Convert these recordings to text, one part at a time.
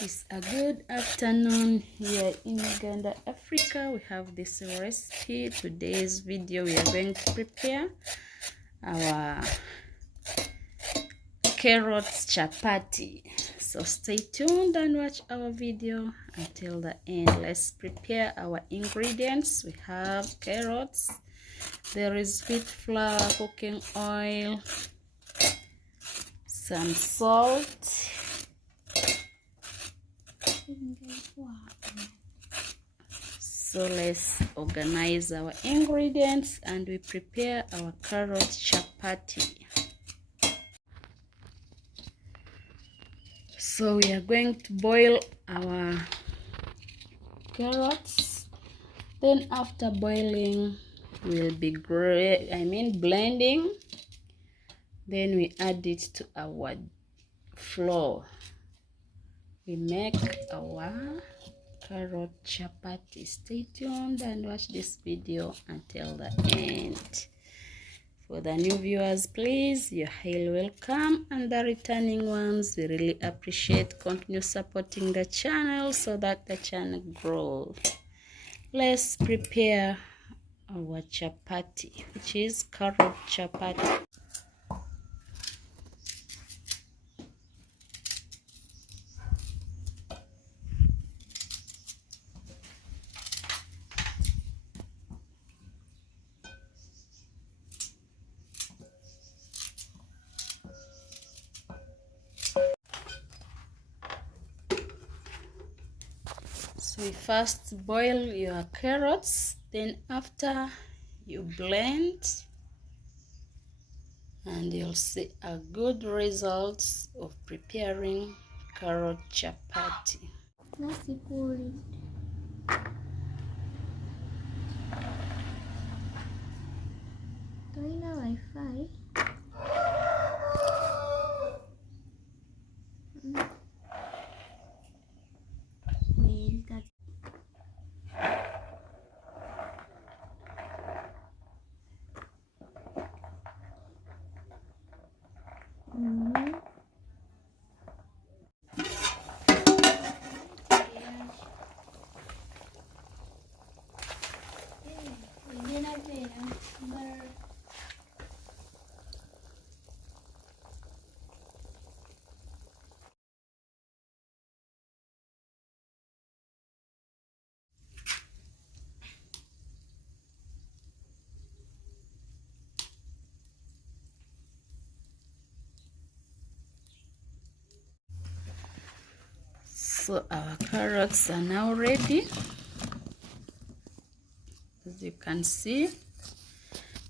It's a good afternoon here in Uganda, Africa. We have this recipe. Today's video we are going to prepare our carrots chapati. So stay tuned and watch our video until the end. Let's prepare our ingredients. We have carrots, there is Wheatflour, cooking oil, some salt, so let's organize our ingredients and we prepare our carrot chapati. So we are going to boil our carrots, then after boiling we'll be blending, then we add it to our flour. We make our carrot chapati. Stay tuned and watch this video until the end. For the new viewers, please, you're highly welcome, and the returning ones, we really appreciate continue supporting the channel so that the channel grows. Let's prepare our chapati, which is carrot chapati. So you first boil your carrots, then after you blend, and you'll see a good results of preparing carrot chapati. Wi-Fi. So our carrots are now ready. As you can see,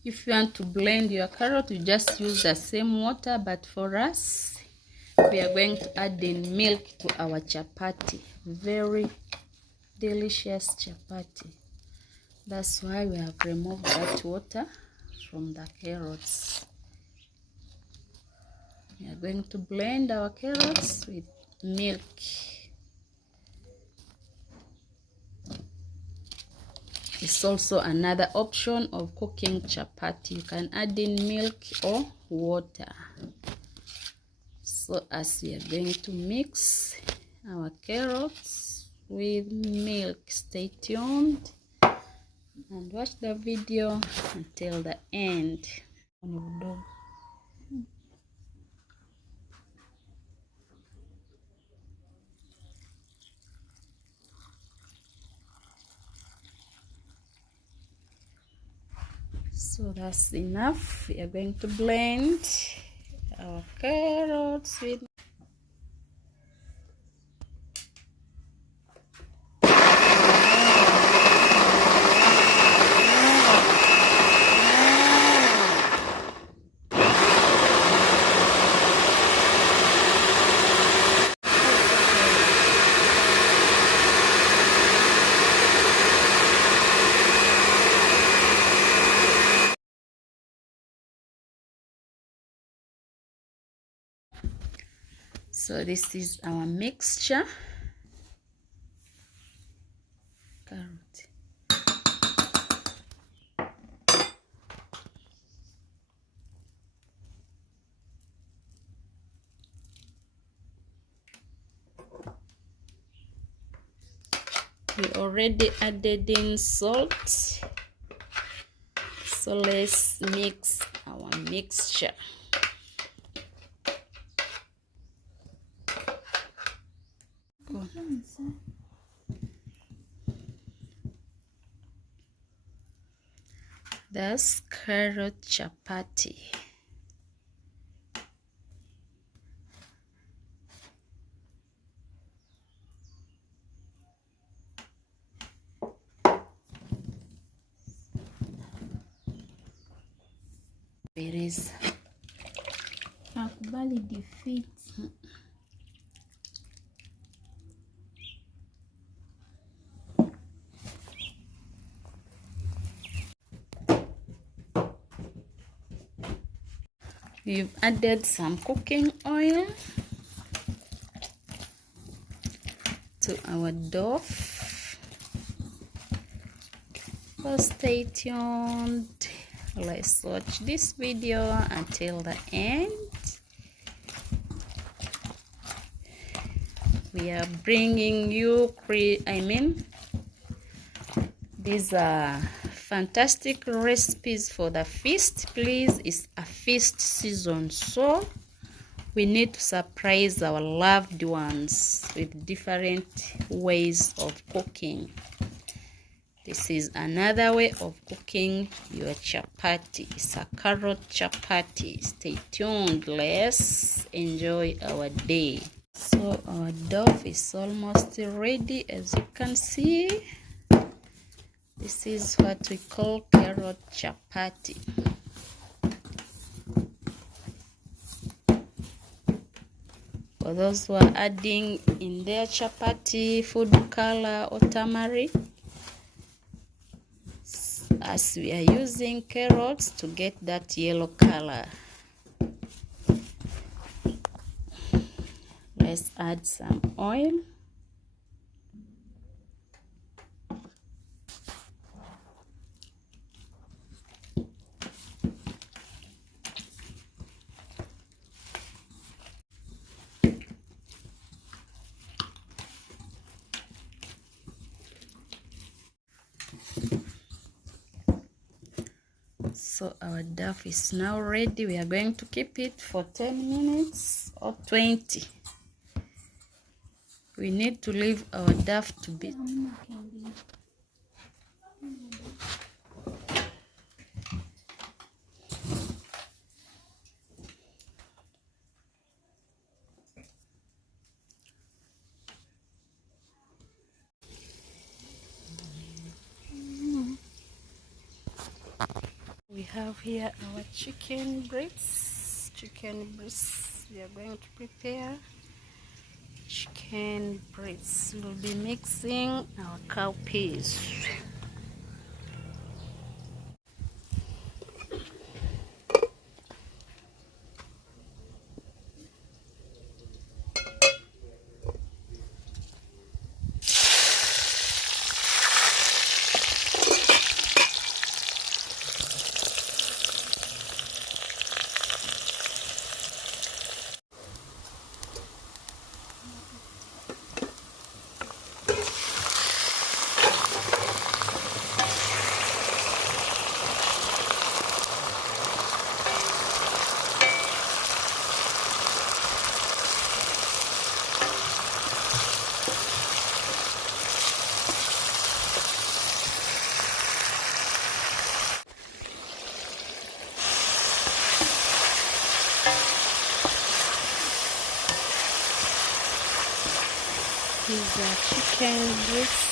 if you want to blend your carrot, you just use the same water, but for us, we are going to add in milk to our chapati. Very delicious chapati. That's why we have removed that water from the carrots. We are going to blend our carrots with milk. It's also another option of cooking chapati. You can add in milk or water. So as we are going to mix our carrots with milk, stay tuned and watch the video until the end. So that's enough. We are going to blend our carrots with So this is our mixture. Carrot. We already added in salt, so let's mix our mixture. That's carrot chapati. It is. Nakubali defeat. We've added some cooking oil to our dough. So stay tuned. Let's watch this video until the end. We are bringing you these are fantastic recipes for the feast. Please, it's a feast season, so we need to surprise our loved ones with different ways of cooking. This is another way of cooking your chapati. It's a carrot chapati. Stay tuned. Let's enjoy our day. So our dough is almost ready, as you can see. This is what we call carrot chapati. For those who are adding in their chapati food color or turmeric, as we are using carrots to get that yellow color. Let's add some oil. So our dough is now ready. We are going to keep it for 10 minutes or 20. We need to leave our dough to be We have here our chicken breasts. We are going to prepare chicken breasts. We'll be mixing our cowpeas. These are chicken breasts.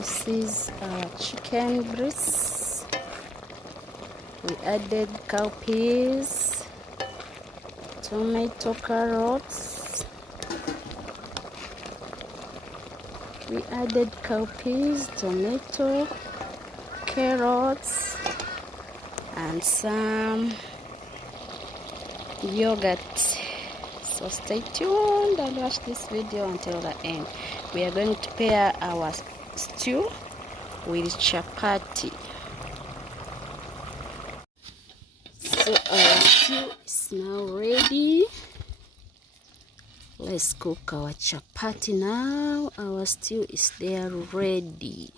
This is chicken breast. We added cowpeas, tomato, carrots. We added cowpeas, tomato, carrots, and some yogurt. So stay tuned and watch this video until the end. We are going to pair our stew with chapati. So our stew is now ready. Let's cook our chapati now. Our stew is there ready.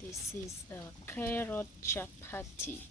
This is our carrot chapati.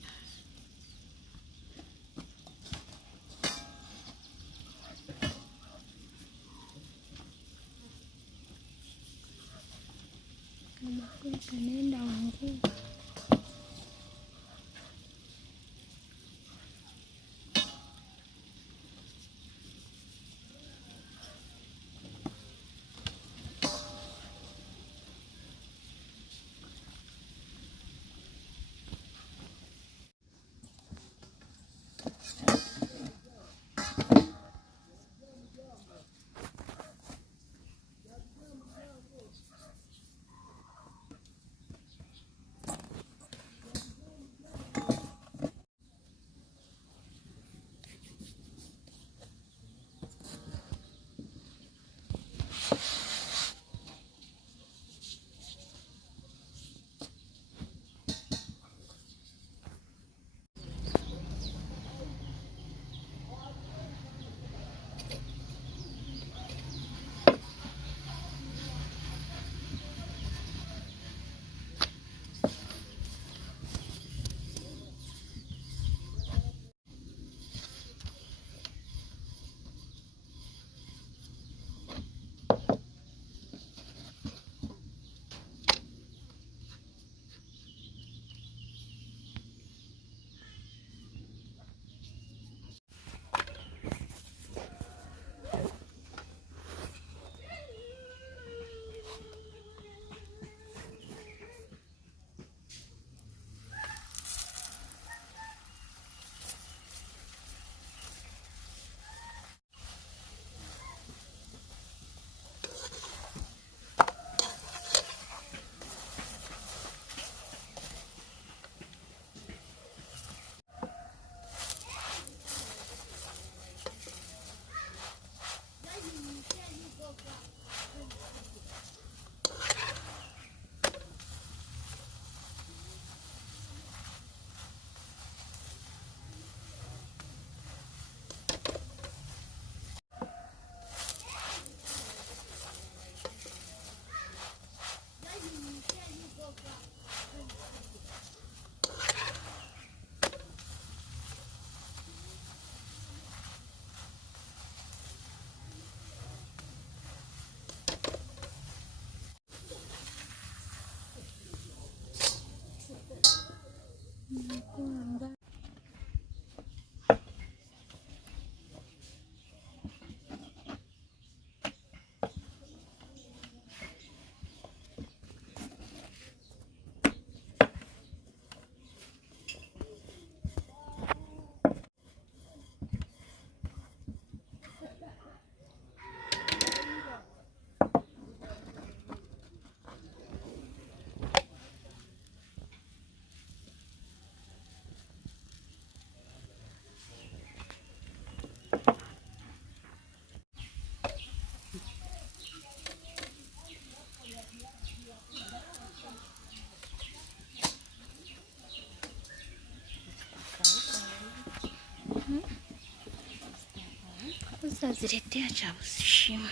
Uzaziletea cha ushima.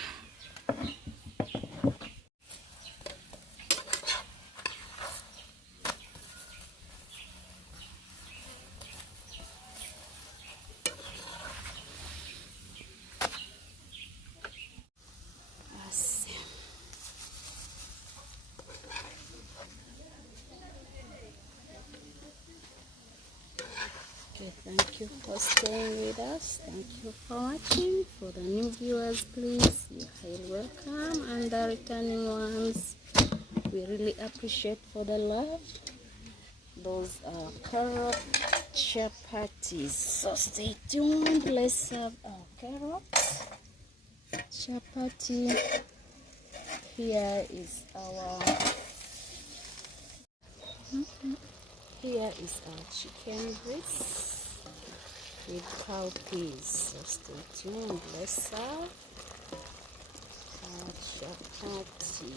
Okay, thank you. you for staying with us. Thank you for watching. For the new viewers, please, you're highly welcome, and the returning ones, we really appreciate for the love. Those are carrot chapatis, so stay tuned. Let's have our carrot chapati. Here is our chicken breast with cowpeas, so stay tuned. Let's have our chapati.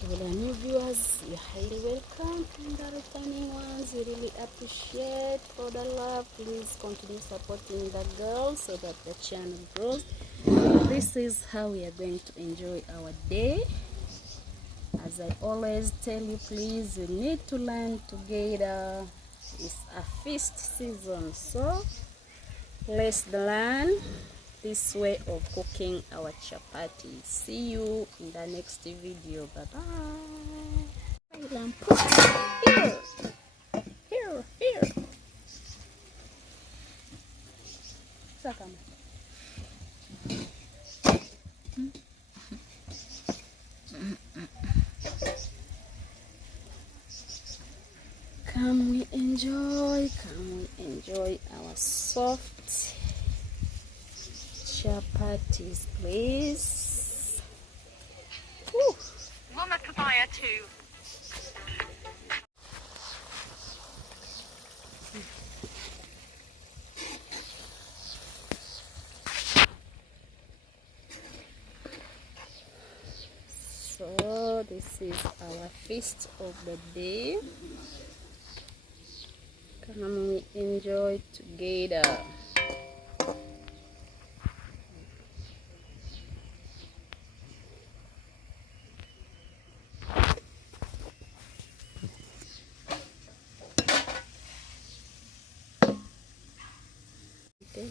For the new viewers, you're highly welcome, and the returning ones, we really appreciate for the love. Please continue supporting the girls so that the channel grows. This is how we are going to enjoy our day. As I always tell you, please, we need to learn together. It's a feast season, so let's learn this way of cooking our chapati. See you in the next video. Bye bye. Here. Come we enjoy our soft chapatis, please. Woo. One a papaya too. So this is our feast of the day. Come we enjoy together. Okay.